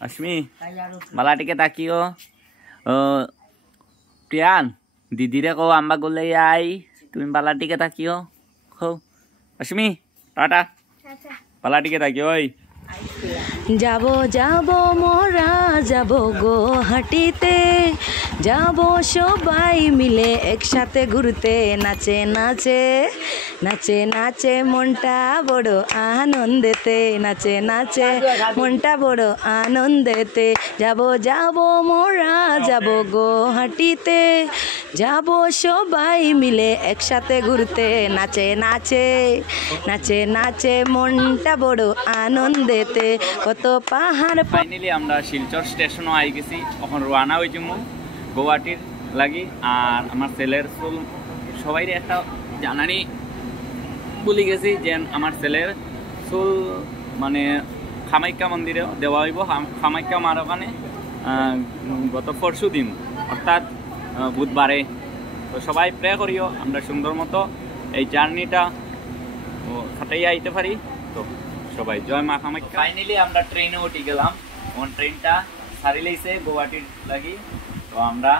अश्मी बाला टिके ताकियो प्रियान दीदी रे को आम्बा गोले आई तुम बाला टिके ताकियो खो अश्मी टाटा बाला टिके ताकियो ओई जाबो जाबो मोरा जाबो गुवाहाटीते जाबो सबाई मिले एकसाथे घुरते नाचे नाचे नाचे नाचे मनटा बड़ो आनंदेते नाचे नाचे मनटा बड़ो आनंदेते जाबो जाबो मोरा जाबो गुवाहाटीते जाबो सबाई मिले एकसाथे घुरते नाचे नाचे नाचे नाचे मनटा बड़ो आनंदेते কত পাহাড় ফাইনালি আমরা শিলচর স্টেশনও আই গেছি এখন রওনা হইছি মু গুয়াহাটির লাগি আর আমার ছেলের স্কুল সবাই একটা জানানি বলি গেছি যে আমার ছেলের স্কুল মানে কামাখ্যা মন্দিরে দেওয়া হইব কামাখ্যা মার ওখানে গত পরশু দিন অর্থাৎ বুধবারে তো সবাই প্রে করিও আমরা সুন্দর মতো এই জার্নিটা কাটাইয়া আইতে পারি তো সবাই জয় মা কামাখ্যা ফাইনালি আমরা ট্রেনে উঠে গেলাম কোন ট্রেনটা সারি লইছে গুয়াহাটির লাগি তো আমরা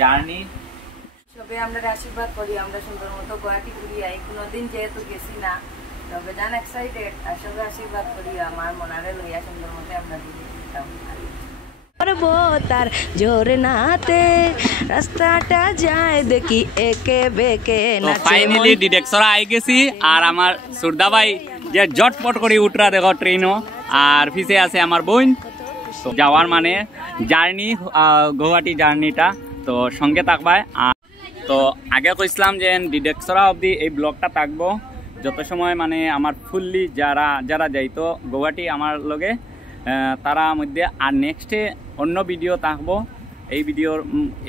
জার্নি সবে আমরা আশীর্বাদ করি আমরা সুন্দর মতো গুয়াহাটি ঘুরি আই কোনোদিন যেহেতু গেছি না তবে জান এক্সাইটেড আর সবে আশীর্বাদ করি আমার মনারে লইয়া সুন্দর মতো আমরা ঘুরি করবো তার জোরে নাতে রাস্তাটা যায় দেখি একে বেকে তো ফাইনালি ডিডেক্সরা আই গেছি আর আমার সুরদা ভাই যে জটপট করে উঠরা দেখো ট্রেনও আর পিছে আছে আমার বোন তো যাওয়ার মানে জার্নি গুয়াহাটি জার্নিটা তো সঙ্গে থাকবায় তো আগে কইছিলাম যে ডিডেক্সরা অবধি এই ব্লগটা থাকবো যত সময় মানে আমার ফুললি যারা যারা যাইতো গুয়াহাটি আমার লগে তারা মধ্যে আর নেক্সটে অন্য ভিডিও থাকবো এই ভিডিওর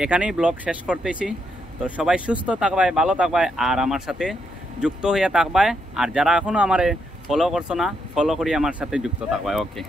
এখানেই ব্লগ শেষ করতেছি তো সবাই সুস্থ থাকবায় ভালো থাকবায় আর আমার সাথে যুক্ত হইয়া থাকবায় আর যারা এখনো আমারে ফলো করছো না ফলো করি আমার সাথে যুক্ত থাকবায় ওকে।